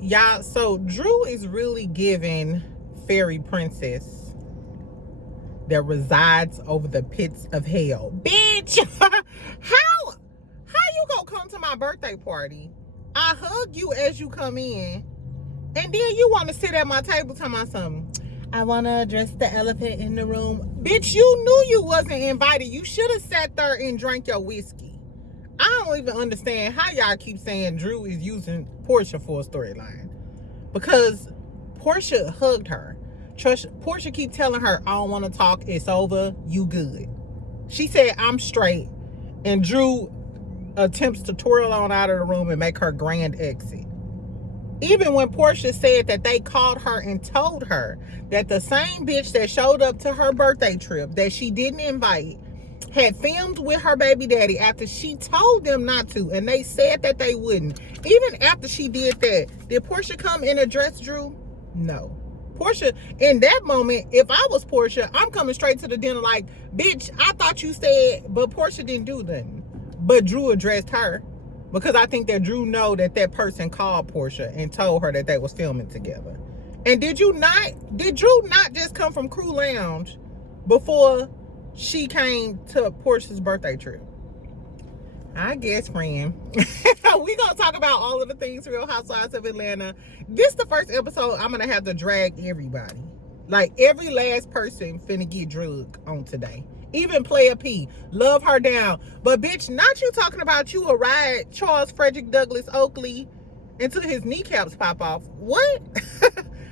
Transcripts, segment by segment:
Y'all, so Drew is really giving fairy princess that resides over the pits of hell. Bitch, how you gonna come to my birthday party? I hug you as you come in, and then you want to sit at my table talking about something. I want to address the elephant in the room. Bitch, you knew you wasn't invited. You should have sat there and drank your whiskey. I don't even understand how y'all keep saying Drew is using Porsha for a storyline. Because Porsha hugged her. Porsha keep telling her, I don't want to talk. It's over. You good. She said, I'm straight. And Drew attempts to twirl on out of the room and make her grand exit. Even when Porsha said that they called her and told her that the same bitch that showed up to her birthday trip that she didn't invite had filmed with her baby daddy after she told them not to, and they said that they wouldn't. Even after she did that, did Porsha come and address Drew? No. Porsha, in that moment, if I was Porsha, I'm coming straight to the dinner like, bitch, I thought you said, but Porsha didn't do nothing. But Drew addressed her. Because I think that Drew know that person called Porsha and told her that they was filming together. And did Drew not just come from Crew Lounge before she came to Porsha's birthday trip? I guess, friend. We gonna talk about all of the things Real Housewives of Atlanta. This the first episode I'm gonna have to drag everybody. Like every last person finna get drugged on today. Even Player P, love her down. But bitch, not you talking about you a ride Charles Frederick Douglass Oakley until his kneecaps pop off. What?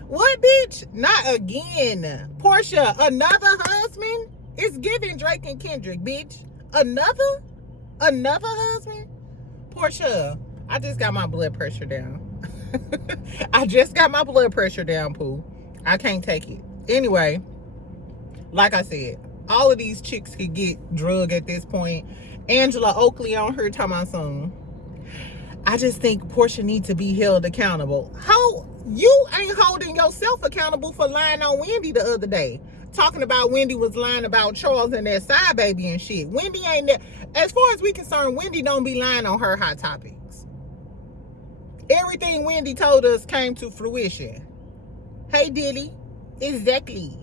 What, bitch? Not again. Porsha, another husband? It's giving Drake and Kendrick, bitch. Another husband? Porsha, I just got my blood pressure down. I just got my blood pressure down, Pooh. I can't take it. Anyway, like I said, all of these chicks could get drugged at this point. Angela Oakley on her talking about something. I just think Porsha needs to be held accountable. How you ain't holding yourself accountable for lying on Wendy the other day? Talking about Wendy was lying about Charles and that side baby and shit. Wendy ain't that. As far as we concerned, Wendy don't be lying on her hot topics. Everything Wendy told us came to fruition. Hey, Dilly. Exactly.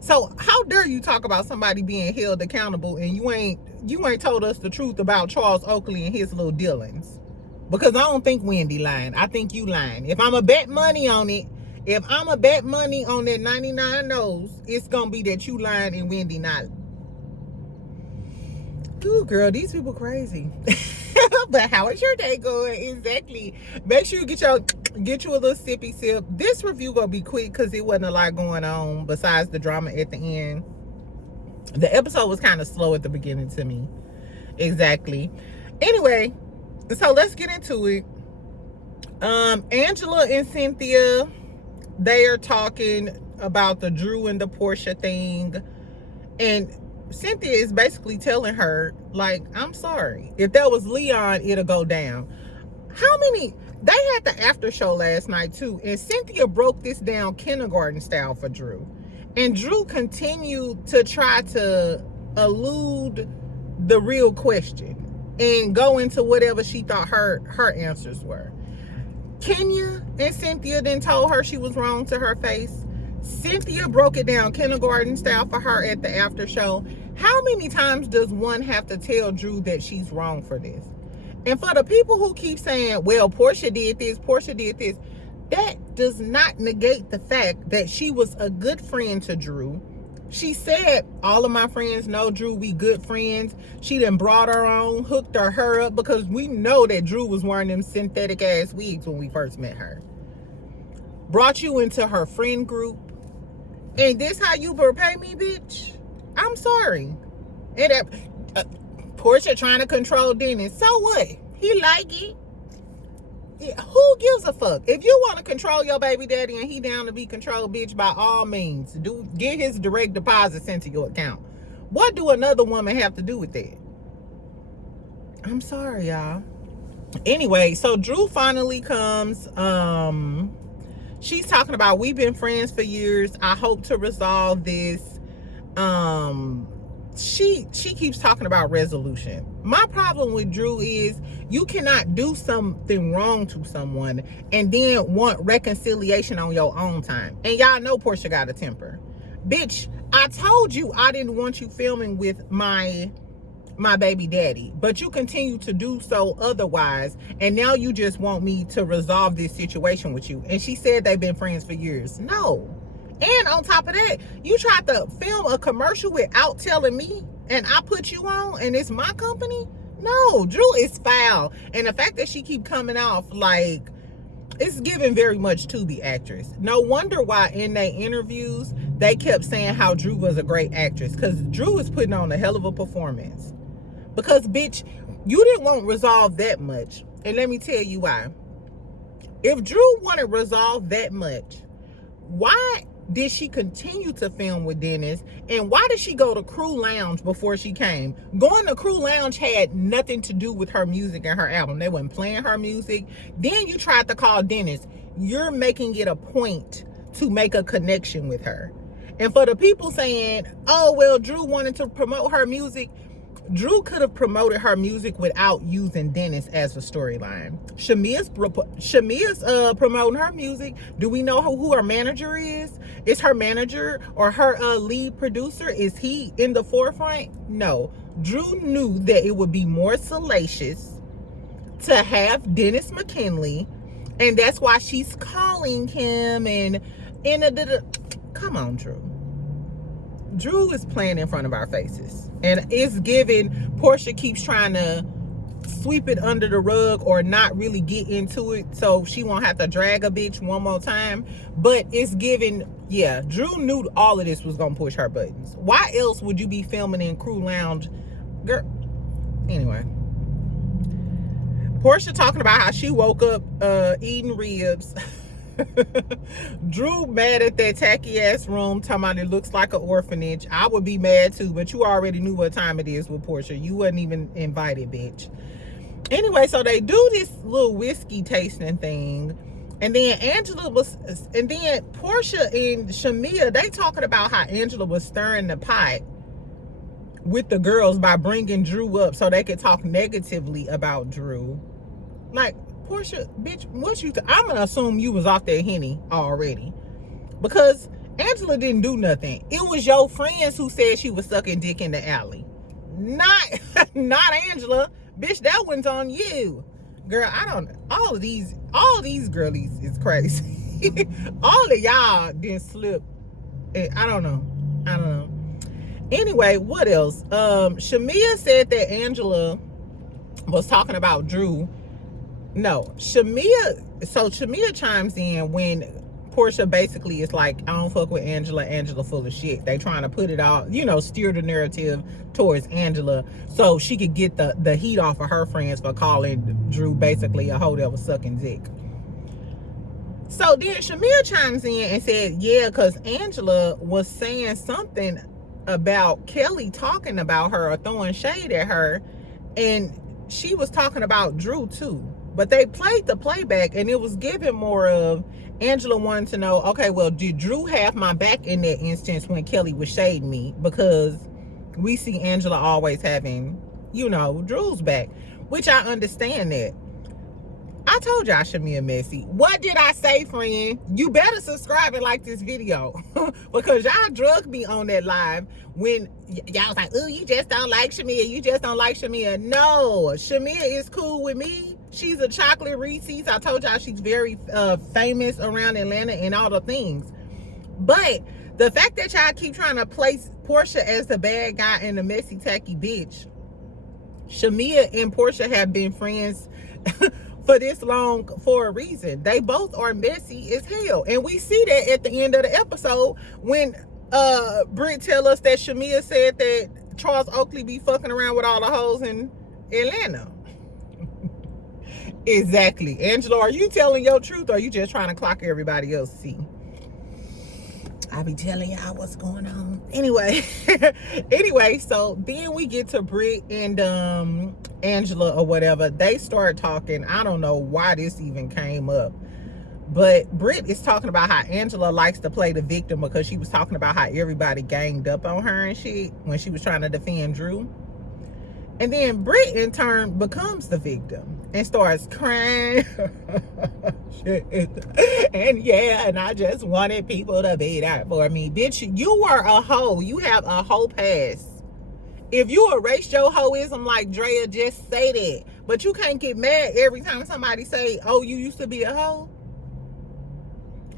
So how dare you talk about somebody being held accountable and you ain't told us the truth about Charles Oakley and his little dealings? Because I don't think Wendy lying. I think you lying. If I'm a bet money on it, if I'm a bet money on that 99 no's, it's gonna be that you lying and Wendy not. Ooh, girl, these people crazy. But how is your day going? Exactly. Make sure you get you a little sippy sip. This review gonna be quick because it wasn't a lot going on besides the drama at the end. The episode was kind of slow at the beginning to me. Exactly. Anyway, so let's get into it. Angela and Cynthia, they are talking about the Drew and the Porsha thing, and Cynthia is basically telling her, like, I'm sorry. If that was Leon, it'll go down. They had the after show last night too, and Cynthia broke this down kindergarten style for Drew. And Drew continued to try to elude the real question and go into whatever she thought her answers were. Kenya and Cynthia then told her she was wrong to her face. Cynthia broke it down kindergarten style for her at the after show. How many times does one have to tell Drew that she's wrong for this? And for the people who keep saying, well, Porsha did this, that does not negate the fact that she was a good friend to Drew. She said, all of my friends know Drew, we good friends. She done brought her on, hooked her up, because we know that Drew was wearing them synthetic ass wigs when we first met her. Brought you into her friend group. And this how you repay me, bitch? I'm sorry. And Porsha trying to control Dennis. So what? He like it. Yeah, who gives a fuck? If you want to control your baby daddy and he down to be controlled, bitch, by all means, get his direct deposit sent to your account. What do another woman have to do with that? I'm sorry, y'all. Anyway, so Drew finally comes. She's talking about, we've been friends for years. I hope to resolve this. she keeps talking about resolution. My problem with Drew is you cannot do something wrong to someone and then want reconciliation on your own time. And y'all know Porsha got a temper. Bitch, I told you I didn't want you filming with my baby daddy, but you continue to do so otherwise, and now you just want me to resolve this situation with you. And she said they've been friends for years. No. And on top of that, you tried to film a commercial without telling me, and I put you on, and it's my company? No, Drew is foul. And the fact that she keep coming off like, it's giving very much to the actress. No wonder why in their interviews, they kept saying how Drew was a great actress, because Drew is putting on a hell of a performance. Because, bitch, you didn't want resolve that much. And let me tell you why. If Drew wanted resolve that much, why did she continue to film with Dennis? And why did she go to Crew Lounge before she came? Going to Crew Lounge had nothing to do with her music and her album. They weren't playing her music. Then you tried to call Dennis. You're making it a point to make a connection with her. And for the people saying, oh, well, Drew wanted to promote her music, Drew could have promoted her music without using Dennis as a storyline. Shamia's promoting her music. Do we know who her manager is? Is her manager or her lead producer, is he in the forefront? No. Drew knew that it would be more salacious to have Dennis McKinley, and that's why she's calling him and come on, Drew. Drew is playing in front of our faces. And it's giving, Porsha keeps trying to sweep it under the rug or not really get into it so she won't have to drag a bitch one more time. But it's giving, yeah, Drew knew all of this was going to push her buttons. Why else would you be filming in Crew Lounge? Girl, anyway. Porsha talking about how she woke up eating ribs. Drew mad at that tacky ass room, talking about it looks like an orphanage. I would be mad too, but you already knew what time it is with Porsha. You wasn't even invited, bitch. Anyway, so they do this little whiskey tasting thing, and then Porsha and Shamia, they talking about how Angela was stirring the pot with the girls by bringing Drew up so they could talk negatively about Drew. Like, Porsha, bitch, I'm gonna assume you was off that Henny already, because Angela didn't do nothing. It was your friends who said she was sucking dick in the alley, not Angela. Bitch, that one's on you, girl. I don't. All these girlies is crazy. All of y'all didn't slip. I don't know. Anyway, what else? Shamia said that Angela was talking about Drew. No, Shamia chimes in when Porsha basically is like, I don't fuck with Angela. Angela full of shit. They trying to put it all, steer the narrative towards Angela so she could get the heat off of her friends for calling Drew basically a hoe that was sucking dick. So then Shamia chimes in and said, yeah, because Angela was saying something about Kelly talking about her or throwing shade at her, and she was talking about Drew too. But they played the playback, and it was given more of Angela wanting to know, okay, well, did Drew have my back in that instance when Kelly was shading me? Because we see Angela always having, Drew's back, which I understand that. I told y'all Shamia messy. What did I say, friend? You better subscribe and like this video because y'all drugged me on that live when y'all was like, ooh, you just don't like Shamia. You just don't like Shamia. No, Shamia is cool with me. She's a chocolate Reese's. I told y'all she's very famous around Atlanta and all the things. But the fact that y'all keep trying to place Porsha as the bad guy and the messy, tacky bitch. Shamia and Porsha have been friends for this long for a reason. They both are messy as hell. And we see that at the end of the episode when Britt tell us that Shamia said that Charles Oakley be fucking around with all the hoes in Atlanta. Exactly. Angela, are you telling your truth or are you just trying to clock everybody else? See, I be telling y'all what's going on. Anyway, so then we get to Britt and Angela or whatever. They start talking. I don't know why this even came up. But Britt is talking about how Angela likes to play the victim because she was talking about how everybody ganged up on her and shit when she was trying to defend Drew. And then Britt in turn becomes the victim and starts crying. And yeah, and I just wanted people to be there for me. Bitch, you were a hoe. You have a hoe past. If you erase your hoism like Drea, just say that. But you can't get mad every time somebody say, oh, you used to be a hoe.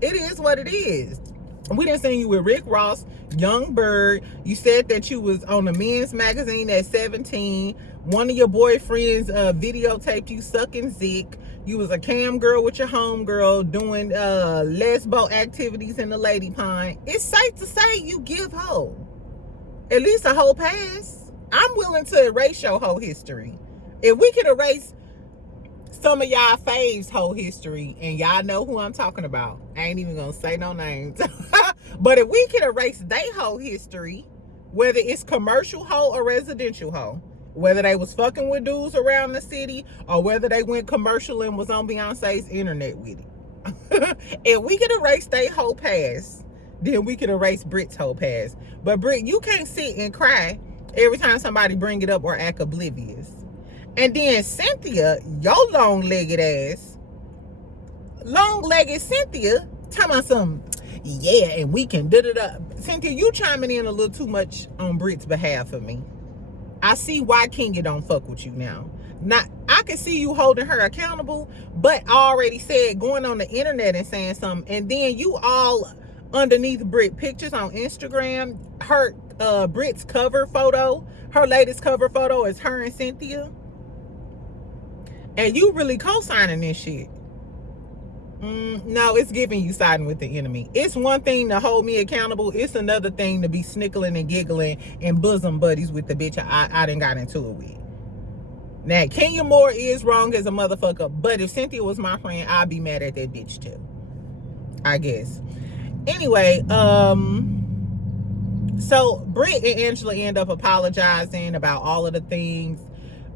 It is what it is. We done seen you with Rick Ross, Young Bird. You said that you was on a men's magazine at 17. One of your boyfriends videotaped you sucking Zick. You was a cam girl with your homegirl doing lesbo activities in the lady pond. It's safe to say you give hoe. At least a hoe pass. I'm willing to erase your hoe history. If we could erase some of y'all faves whole history, and y'all know who I'm talking about. I ain't even gonna say no names. But if we can erase they whole history, whether it's commercial hoe or residential hoe, whether they was fucking with dudes around the city or whether they went commercial and was on Beyonce's internet with it. If we can erase they whole past, then we can erase Britt's whole past. But Britt, you can't sit and cry every time somebody bring it up or act oblivious. And then Cynthia, your long-legged ass, long-legged Cynthia, tell me something. Yeah, and we can da-da-da. Cynthia, you chiming in a little too much on Britt's behalf of me. I see why Kenya don't fuck with you now. Now, I can see you holding her accountable, but I already said going on the internet and saying something, and then you all underneath Britt pictures on Instagram, her Britt's cover photo, her latest cover photo is her and Cynthia. And you really co-signing this shit. No, it's giving you siding with the enemy. It's one thing to hold me accountable. It's another thing to be snickling and giggling and bosom buddies with the bitch I done got into it with. Now, Kenya Moore is wrong as a motherfucker, but if Cynthia was my friend, I'd be mad at that bitch too, I guess. Anyway, so Britt and Angela end up apologizing about all of the things.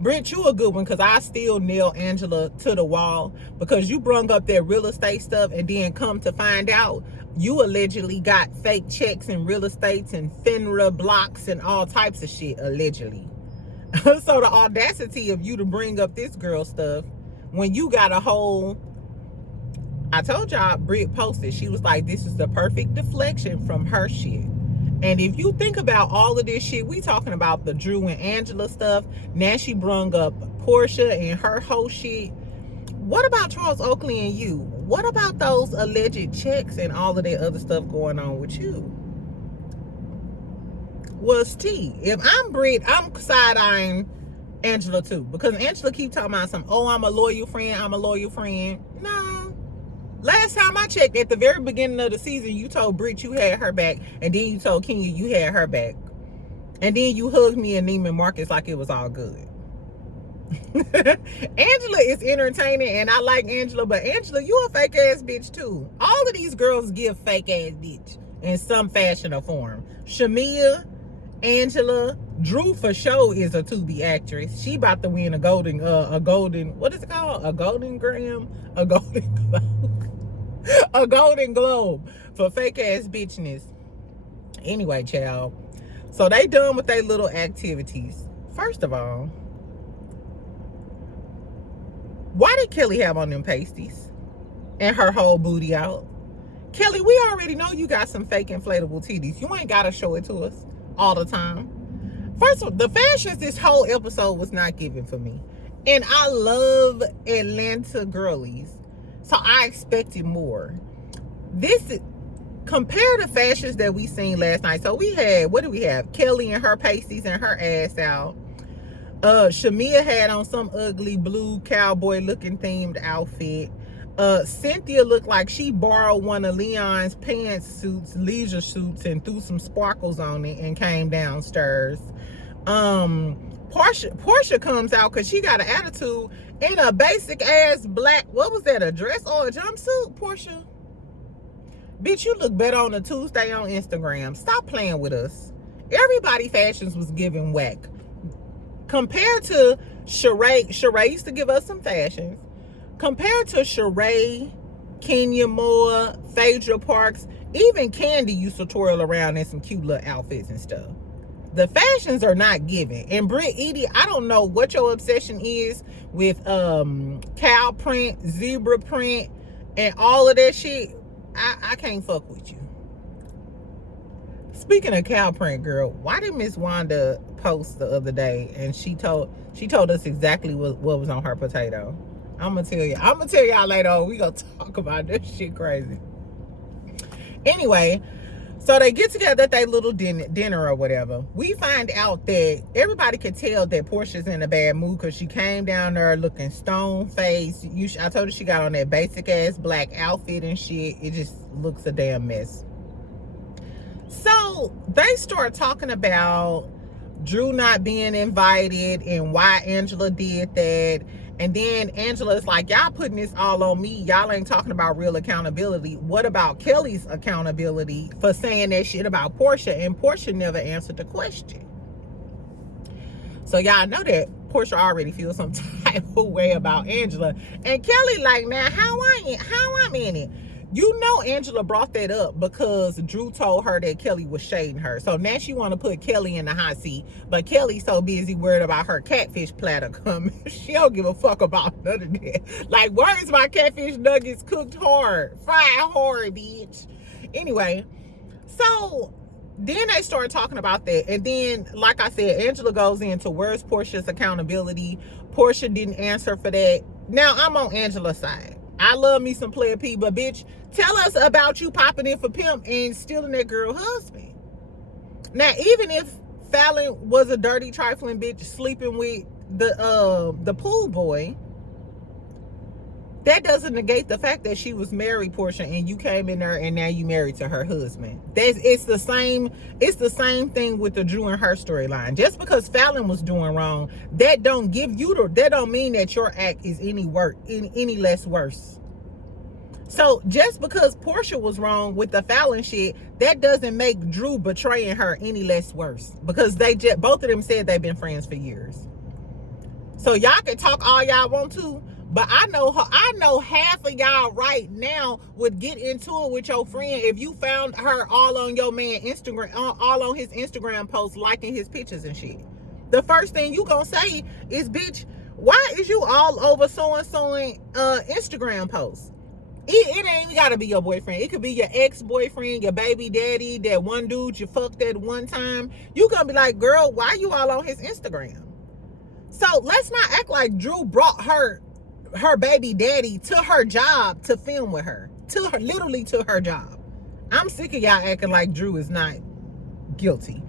Britt, you a good one, because I still nail Angela to the wall because you brung up that real estate stuff and then come to find out you allegedly got fake checks in real estates and FINRA blocks and all types of shit, allegedly. So the audacity of you to bring up this girl stuff when you got a whole... I told y'all, Britt posted, she was like, this is the perfect deflection from her shit. And if you think about all of this shit, we talking about the Drew and Angela stuff. Now she brung up Porsha and her whole shit. What about Charles Oakley and you? What about those alleged checks and all of that other stuff going on with you? What's tea? If I'm Britt, I'm side-eyeing Angela too. Because Angela keep talking about some, oh, I'm a loyal friend, I'm a loyal friend. No. Last time I checked, at the very beginning of the season, you told Britt you had her back, and then you told Kenya you had her back. And then you hugged me and Neiman Marcus like it was all good. Angela is entertaining, and I like Angela, but Angela, you a fake ass bitch too. All of these girls give fake ass bitch in some fashion or form. Shamia, Angela, Drew for sure is a to-be actress. She about to win a golden, what is it called? A golden gram? A golden globe. A golden globe for fake ass bitchness. Anyway, child. So they done with their little activities. First of all, why did Kelly have on them pasties and her whole booty out? Kelly, we already know you got some fake inflatable titties. You ain't gotta show it to us all the time. First of all, the fashions this whole episode was not given for me. And I love Atlanta girlies. So I expected more. This is, compare the fashions that we seen last night. So we had, what do we have? Kelly and her pasties and her ass out. Shamia had on some ugly blue cowboy looking themed outfit. Cynthia looked like she borrowed one of Leon's pantsuits, leisure suits, and threw some sparkles on it and came downstairs. Porsha comes out because she got an attitude in a basic ass black, what was that, a dress or a jumpsuit, Porsha? Bitch, you look better on a Tuesday on Instagram. Stop playing with us. Everybody fashions was giving whack. Compared to Sheree used to give us some fashions. Compared to Sheree, Kenya Moore, Phaedra Parks, even Candy used to twirl around in some cute little outfits and stuff. The fashions are not given. And Britt, Edie, I don't know what your obsession is with cow print, zebra print, and all of that shit. I can't fuck with you. Speaking of cow print, girl, why did Miss Wanda post the other day and she told us exactly what was on her potato? I'm gonna tell y'all later on. We gonna talk about this shit crazy. Anyway, so they get together at their little dinner or whatever. We find out that everybody could tell that Porsha's in a bad mood because she came down there looking stone-faced. I told her she got on that basic-ass black outfit and shit. It just looks a damn mess. So they start talking about Drew not being invited and why Angela did that. And then Angela's like, y'all putting this all on me. Y'all ain't talking about real accountability. What about Kelly's accountability for saying that shit about Porsha? And Porsha never answered the question. So y'all know that Porsha already feels some type of way about Angela. And Kelly like, now how I'm in it? You know Angela brought that up because Drew told her that Kelly was shading her. So now she want to put Kelly in the hot seat. But Kelly's so busy worried about her catfish platter coming. She don't give a fuck about none of that. Like, where's my catfish nuggets cooked hard? Fried hard, bitch. Anyway, so then they start talking about that. And then, like I said, Angela goes into where's Porsha's accountability? Porsha didn't answer for that. Now, I'm on Angela's side. I love me some player P, but bitch, tell us about you popping in for pimp and stealing that girl husband. Now, even if Fallon was a dirty, trifling bitch sleeping with the pool boy, that doesn't negate the fact that she was married, Porsha, and you came in there and now you married to her husband. It's the same thing with the Drew and her storyline. Just because Fallon was doing wrong, that don't mean that your act is any less worse. So just because Porsha was wrong with the Fallon shit, that doesn't make Drew betraying her any less worse. Because both of them said they've been friends for years. So y'all can talk all y'all want to, but I know half of y'all right now would get into it with your friend if you found her all on your man Instagram, all on his Instagram posts, liking his pictures and shit. The first thing you gonna say is, bitch, why is you all over so-and-so Instagram posts? It ain't even gotta be your boyfriend. It could be your ex-boyfriend, your baby daddy, that one dude you fucked at one time. You gonna be like, girl, why you all on his Instagram? So let's not act like Drew brought her baby daddy to her job to film with her, literally to her job. I'm sick of y'all acting like Drew is not guilty.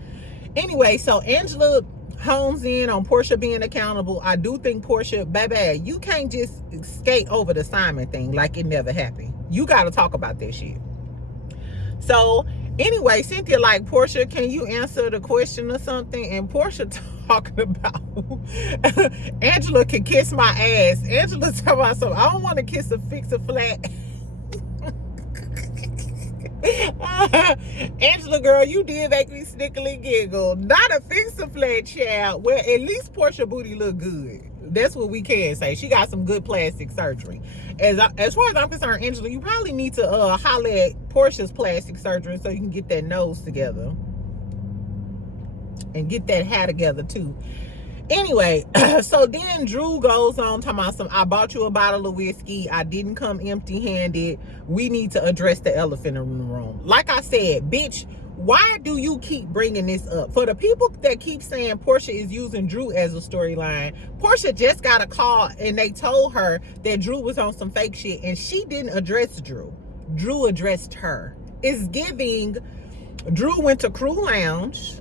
Anyway, so Angela hones in on Porsha being accountable. I do think Porsha, baby, you can't just skate over the Simon thing like it never happened. You got to talk about that shit. So anyway, Cynthia like, Porsha, can you answer the question or something? And Porsha talking about Angela can kiss my ass. Angela talking about something. I don't want to kiss a fix a flat. Angela, girl, you did make me snickily giggle. Not a fix a flat, child. Well, at least Porsha booty look good. That's what we can say. She got some good plastic surgery. As far as I'm concerned, Angela, you probably need to holler at Porsha's plastic surgery so you can get that nose together and get that hair together too. Anyway, so then Drew goes on talking about I bought you a bottle of whiskey. I didn't come empty-handed. We need to address the elephant in the room. Like I said, bitch, why do you keep bringing this up? For the people that keep saying Porsha is using Drew as a storyline, Porsha just got a call and they told her that Drew was on some fake shit and she didn't address Drew. Drew addressed her. It's giving Drew went to Crew Lounge.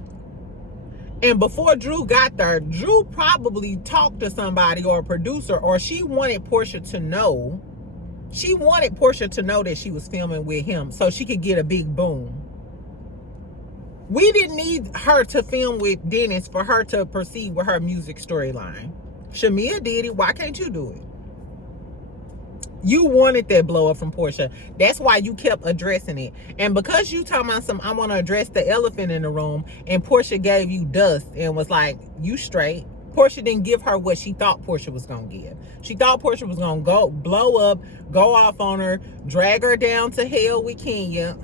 And before Drew got there, Drew probably talked to somebody or a producer, or she wanted Porsha to know. She wanted Porsha to know that she was filming with him so she could get a big boom. We didn't need her to film with Dennis for her to proceed with her music storyline. Shamia did it. Why can't you do it? You wanted that blow up from Porsha. That's why you kept addressing it. And because you talking about I want to address the elephant in the room, and Porsha gave you dust and was like, you straight. Porsha didn't give her what she thought Porsha was going to give. She thought Porsha was going to go blow up, go off on her, drag her down to hell with Kenya.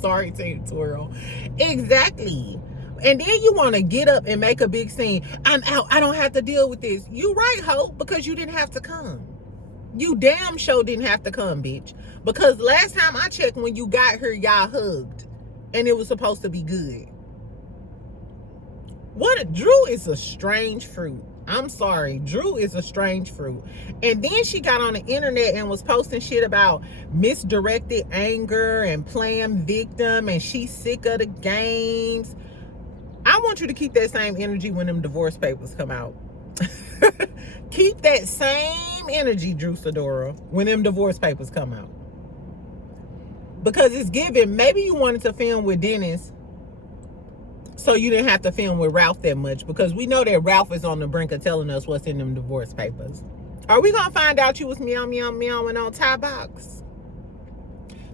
Sorry, Tina Twirl. Exactly. And then you want to get up and make a big scene. I'm out. I don't have to deal with this. You right, ho, because you didn't have to come. You damn sure didn't have to come, bitch. Because last time I checked, when you got here, y'all hugged. And it was supposed to be good. Drew is a strange fruit. I'm sorry. Drew is a strange fruit. And then she got on the internet and was posting shit about misdirected anger and playing victim, and she's sick of the games. I want you to keep that same energy when them divorce papers come out. Keep that same energy, Drew Sidora, when them divorce papers come out. Because it's given. Maybe you wanted to film with Dennis so you didn't have to film with Ralph that much, because we know that Ralph is on the brink of telling us what's in them divorce papers. Are we gonna find out you was meowing on Ty Box?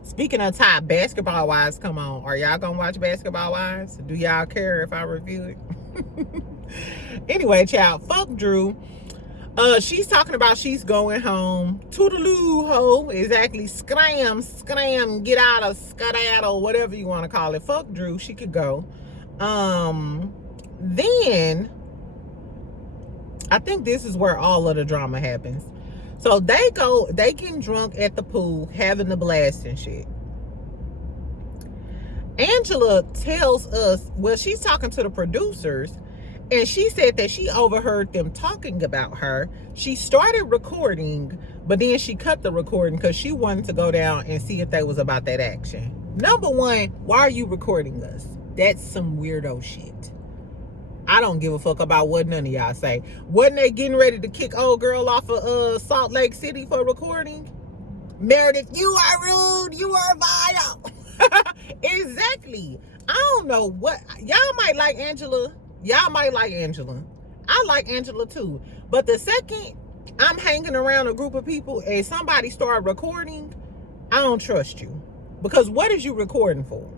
Speaking of Ty, Basketball Wives come on. Are y'all gonna watch Basketball Wives? Do y'all care if I review it? Anyway, child, fuck Drew. She's talking about she's going home. Toodaloo, ho. Exactly. Scram, get out of skedaddle, whatever you want to call it. Fuck Drew. She could go. Then I think this is where all of the drama happens. So they getting drunk at the pool, having a blast and shit. Angela tells us, well, she's talking to the producers, and she said that she overheard them talking about her. She started recording, but then she cut the recording because she wanted to go down and see if they was about that action. Number one, why are you recording us? That's some weirdo shit. I don't give a fuck about what none of y'all say. Wasn't they getting ready to kick old girl off of Salt Lake City for recording? Meredith, you are rude. You are vile. Exactly. I don't know what. Y'all might like Angela. Y'all might like Angela. I like Angela too. But the second I'm hanging around a group of people and somebody start recording, I don't trust you. Because what is you recording for?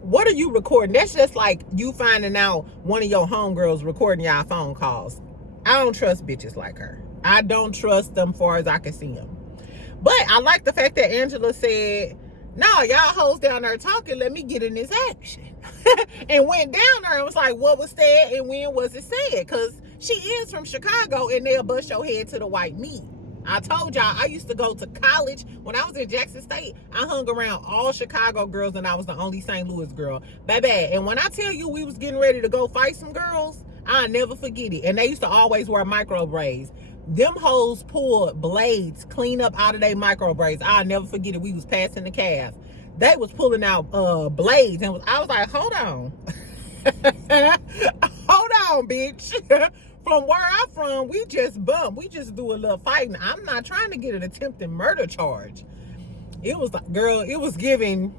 What are you recording? That's just like you finding out one of your homegirls recording y'all phone calls. I don't trust bitches like her. I don't trust them far as I can see them. But I like the fact that Angela said, no, y'all hoes down there talking, let me get in this action. And went down there and was like, what was said and when was it said? Because she is from Chicago and they'll bust your head to the white meat. I told y'all, I used to go to college. When I was in Jackson State, I hung around all Chicago girls and I was the only St. Louis girl. Baby, and when I tell you we was getting ready to go fight some girls, I'll never forget it. And they used to always wear micro braids. Them hoes pulled blades clean up out of their micro braids. I'll never forget it. We was passing the calf. They was pulling out blades. And I was like, hold on. Hold on, bitch. From where I'm from, we just bump. We just do a little fighting. I'm not trying to get an attempted murder charge. It was like, girl, it was giving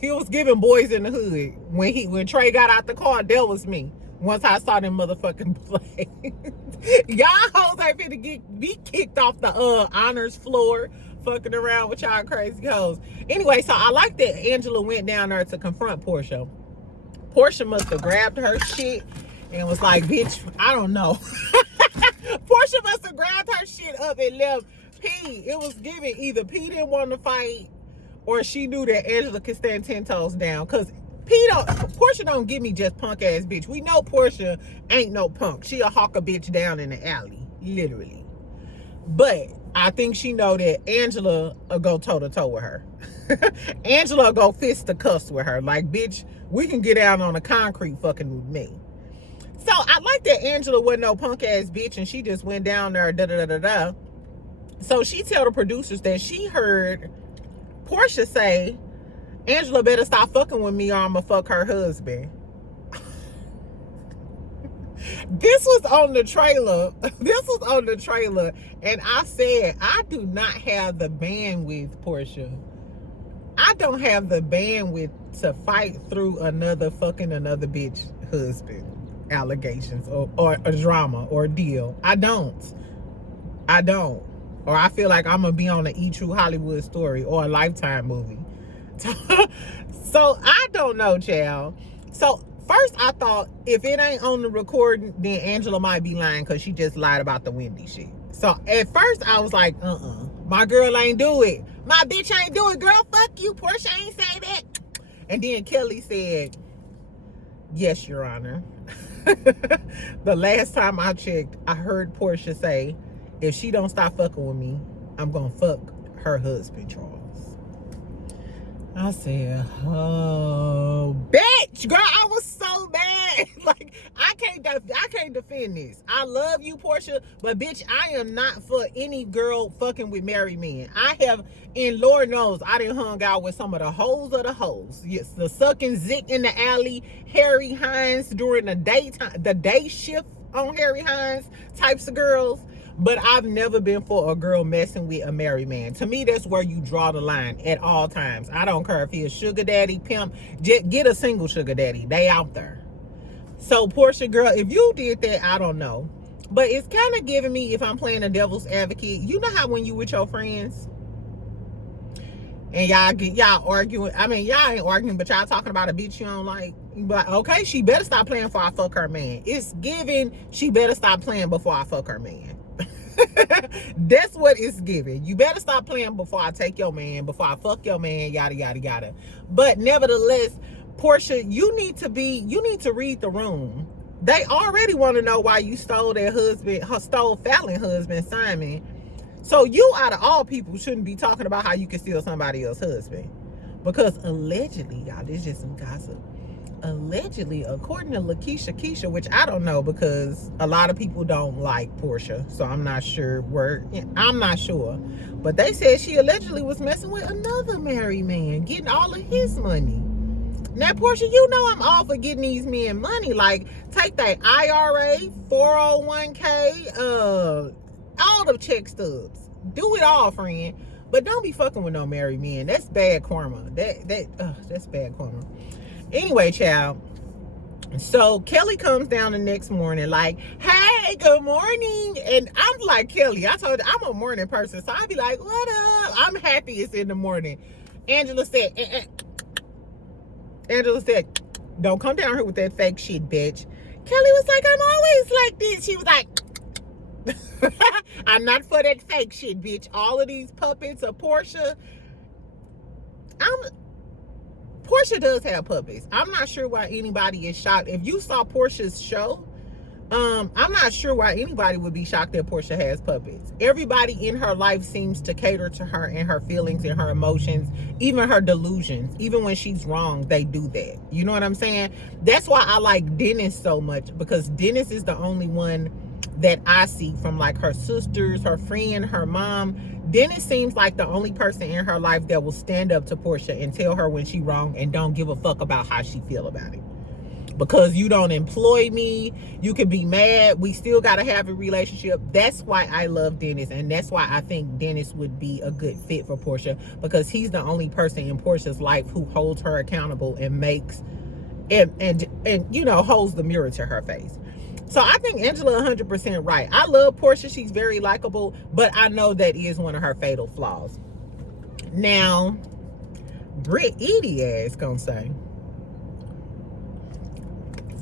boys in the hood. When Trey got out the car, that was me. Once I saw them motherfucking blades. Y'all hoes ain't finna be kicked off the honors floor fucking around with y'all crazy hoes. Anyway, so I like that Angela went down there to confront Porsha. Porsha must have grabbed her shit and was like, bitch, I don't know. Porsha must have grabbed her shit up and left P. It was given either P didn't want to fight or she knew that Angela could stand 10 toes down. Because Porsha don't give me just punk ass bitch. We know Porsha ain't no punk. She a hawk a bitch down in the alley, literally. But I think she know that Angela will go toe to toe with her. Angela will go fist to cuss with her. Like, bitch, we can get out on the concrete fucking with me. So I like that Angela wasn't no punk ass bitch and she just went down there, da-da-da-da-da. So she tell the producers that she heard Porsha say, Angela better stop fucking with me or I'ma fuck her husband. This was on the trailer. This was on the trailer. And I said, I do not have the bandwidth, Porsha. I don't have the bandwidth to fight through another bitch husband allegations or a drama or a deal. I don't. Or I feel like I'm gonna be on an E! True Hollywood Story or a Lifetime movie. So I don't know, child. So first I thought if it ain't on the recording, then Angela might be lying because she just lied about the Wendy shit. So at first I was like, my girl ain't do it. My bitch ain't do it, girl. Fuck you. Porsha ain't say that. And then Kelly said, yes, Your Honor. The last time I checked, I heard Porsha say, if she don't stop fucking with me, I'm gonna fuck her husband, Charles. I said, oh, bitch, girl, I was so mad. Like, I can't defend this. I love you, Porsha, but bitch, I am not for any girl fucking with married men. I have, and Lord knows, I done hung out with some of the hoes of the hoes. Yes, the sucking zick in the alley, Harry Hines during the daytime, the day shift on Harry Hines types of girls. But I've never been for a girl messing with a married man. To me, that's where you draw the line at all times. I don't care if he a sugar daddy, pimp. Just get a single sugar daddy. They out there. So, Porsha, girl, if you did that, I don't know. But it's kind of giving me, if I'm playing a devil's advocate, you know how when you with your friends and y'all arguing. I mean, y'all ain't arguing, but y'all talking about a bitch you don't like. But okay, she better stop playing before I fuck her man. It's giving, she better stop playing before I fuck her man. That's what it's giving. You better stop playing before I take your man, before I fuck your man, yada yada yada. But nevertheless, Porsha, you need to read the room. They already want to know why you stole Fallon husband, Simon. So you, out of all people, shouldn't be talking about how you can steal somebody else's husband. Because allegedly, y'all, this is just some gossip. Allegedly, according to Keisha, which I don't know because a lot of people don't like Porsha, so I'm not sure but they said she allegedly was messing with another married man, getting all of his money. Now, Porsha, you know I'm all for getting these men money. Like, take that IRA, 401k, all the check stubs. Do it all, friend. But don't be fucking with no married men. That's bad karma. That's bad karma. Anyway, child, so Kelly comes down the next morning like, hey, good morning. And I'm like, Kelly, I told you I'm a morning person, so I'd be like, what up? I'm happy it's in the morning. Angela said, don't come down here with that fake shit, bitch. Kelly was like, I'm always like this. She was like, I'm not for that fake shit, bitch. All of these puppets of Porsha. Porsha does have puppets. I'm not sure why anybody is shocked. If you saw Porsha's show, I'm not sure why anybody would be shocked that Porsha has puppets. Everybody in her life seems to cater to her and her feelings and her emotions, even her delusions. Even when she's wrong, they do that. You know what I'm saying? That's why I like Dennis so much, because Dennis is the only one that I see from like her sisters, her friend, her mom. Dennis seems like the only person in her life that will stand up to Porsha and tell her when she's wrong and don't give a fuck about how she feel about it. Because you don't employ me, you can be mad, we still got to have a relationship. That's why I love Dennis, and that's why I think Dennis would be a good fit for Porsha, because he's the only person in Porsha's life who holds her accountable and makes and you know, holds the mirror to her face. So I think Angela 100% right. I love Porsha. She's very likable, but I know that is one of her fatal flaws. Now, Britt Edie ass gonna say,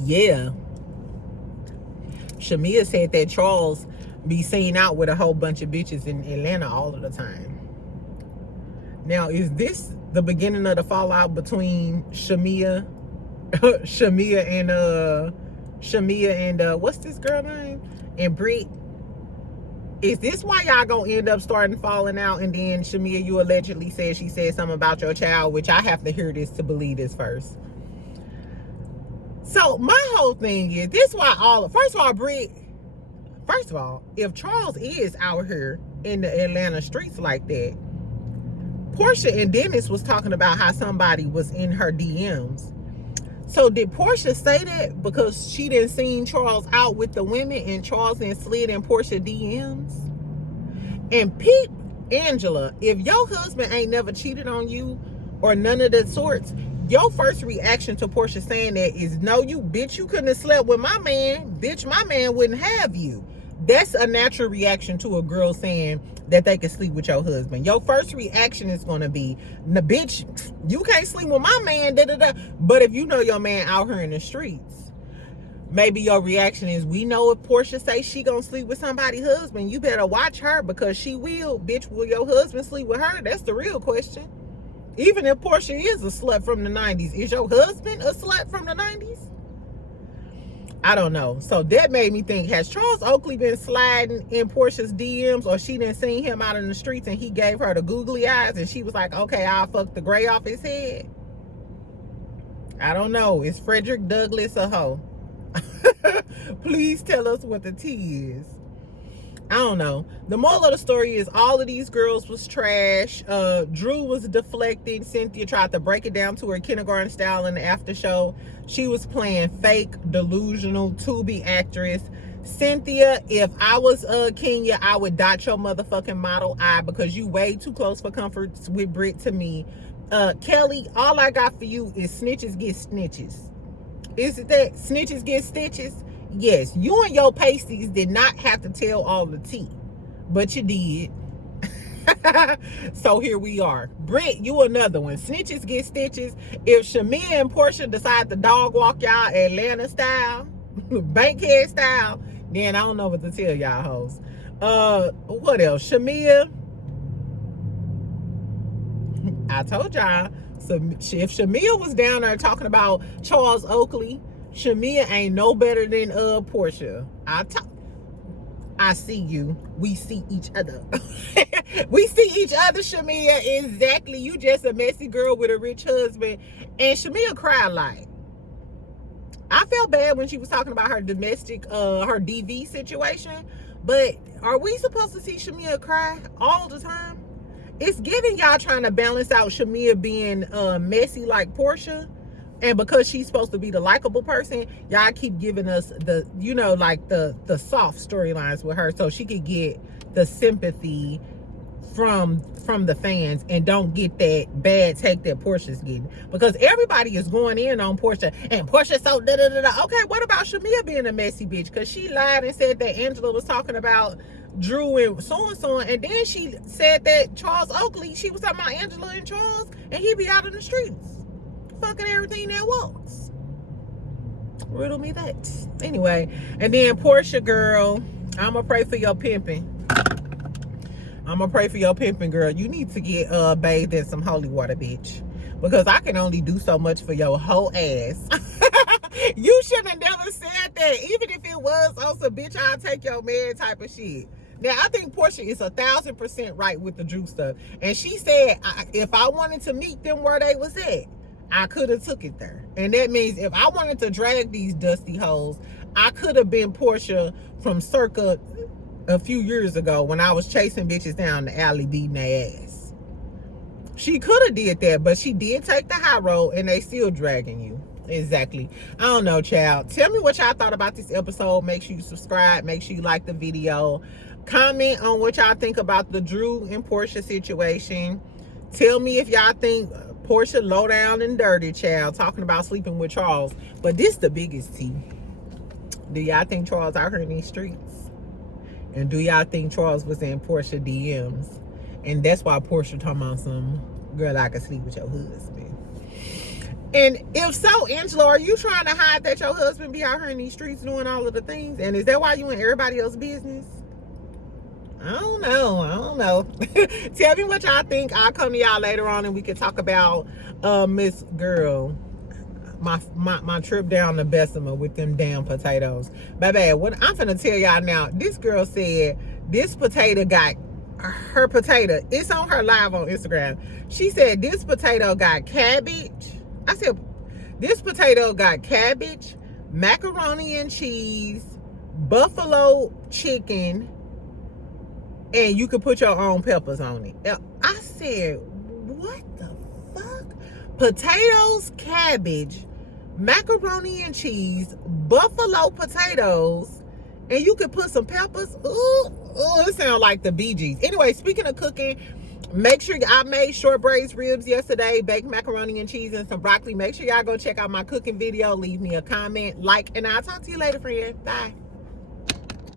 yeah, Shamia said that Charles be seen out with a whole bunch of bitches in Atlanta all of the time. Now, is this the beginning of the fallout between Shamia and what's this girl name? And Britt? Is this why y'all gonna end up starting falling out? And then Shamia, you allegedly said she said something about your child, which I have to hear this to believe this first. So my whole thing is this: why first of all, Britt. First of all, if Charles is out here in the Atlanta streets like that, Porsha and Dennis was talking about how somebody was in her DMs. So did Porsha say that because she didn't seen Charles out with the women and Charles then slid in Porsha DMs? And Pete, Angela, if your husband ain't never cheated on you or none of the sorts, your first reaction to Porsha saying that is, no, you bitch, you couldn't have slept with my man. Bitch, my man wouldn't have you. That's a natural reaction to a girl saying that they can sleep with your husband. Your first reaction is going to be, "Nah, bitch, you can't sleep with my man, da da da." But if you know your man out here in the streets, maybe your reaction is, we know if Porsha say she gonna sleep with somebody's husband, you better watch her, because she will. Bitch, will your husband sleep with her? That's the real question. Even if Porsha is a slut from the 90s, is your husband a slut from the 90s? I don't know. So that made me think, has Charles Oakley been sliding in Porsha's DMs, or she didn't see him out in the streets and he gave her the googly eyes and she was like, okay, I'll fuck the gray off his head? I don't know. Is Frederick Douglass a hoe? Please tell us what the tea is. I don't know. The moral of the story is all of these girls was trash. Drew was deflecting. Cynthia tried to break it down to her kindergarten style in the after show. She was playing fake, delusional, to-be actress. Cynthia, if I was Kenya, I would dot your motherfucking model eye, because you way too close for comfort with Britt to me. Kelly, all I got for you is snitches get snitches. Is it that snitches get stitches? Yes, you and your pasties did not have to tell all the tea, but you did. So here we are. Britt, you another one. Snitches get stitches. If Shamia and Porsha decide to dog walk y'all Atlanta style, Bankhead style, then I don't know what to tell y'all hoes. What else? Shamia, I told y'all. So if Shamia was down there talking about Charles Oakley, Shamia ain't no better than Porsha. I see you. We see each other. We see each other, Shamia. Exactly. You just a messy girl with a rich husband. And Shamia cried like. I felt bad when she was talking about her domestic, her DV situation. But are we supposed to see Shamia cry all the time? It's giving y'all trying to balance out Shamia being messy like Porsha. And because she's supposed to be the likable person, y'all keep giving us the, you know, like the soft storylines with her, so she could get the sympathy from the fans and don't get that bad take that Porsha's getting. Because everybody is going in on Porsha, and Porsha's so da da da da. Okay, what about Shamia being a messy bitch? Because she lied and said that Angela was talking about Drew and so, and then she said that Charles Oakley, she was talking about Angela and Charles, and he be out in the streets fucking everything that walks. Riddle me that. Anyway, and then Porsha, girl, I'ma pray for your pimping. I'ma pray for your pimping, girl. You need to get bathed in some holy water, bitch, because I can only do so much for your whole ass. You should have never said that. Even if it was also, bitch, I'll take your man type of shit. Now, I think Porsha is 1,000% right with the Drew stuff. And she said, if I wanted to meet them where they was at, I could have took it there. And that means if I wanted to drag these dusty hoes, I could have been Porsha from circa a few years ago when I was chasing bitches down the alley beating their ass. She could have did that, but she did take the high road, and they still dragging you. Exactly. I don't know, child. Tell me what y'all thought about this episode. Make sure you subscribe. Make sure you like the video. Comment on what y'all think about the Drew and Porsha situation. Tell me if y'all think Porsha low down and dirty, child, talking about sleeping with Charles. But this the biggest tea. Do y'all think Charles out here in these streets? And do y'all think Charles was in Porsha DMs? And that's why Porsha talking about some, girl, I can sleep with your husband. And if so, Angela, are you trying to hide that your husband be out here in these streets doing all of the things? And is that why you in everybody else's business? I don't know. Tell me what y'all think. I'll come to y'all later on and we can talk about Miss Girl, my trip down to Bessemer with them damn potatoes. Baby, what I'm finna tell y'all now, this girl said this potato got her potato. It's on her live on Instagram. She said this potato got cabbage. I said this potato got cabbage, macaroni and cheese, buffalo chicken, and you could put your own peppers on it. I said, what the fuck? Potatoes, cabbage, macaroni and cheese, buffalo potatoes, and you could put some peppers. Ooh, it sounds like the Bee Gees. Anyway, speaking of cooking, make sure I made short braised ribs yesterday, baked macaroni and cheese and some broccoli. Make sure y'all go check out my cooking video. Leave me a comment, like, and I'll talk to you later, friend. Bye.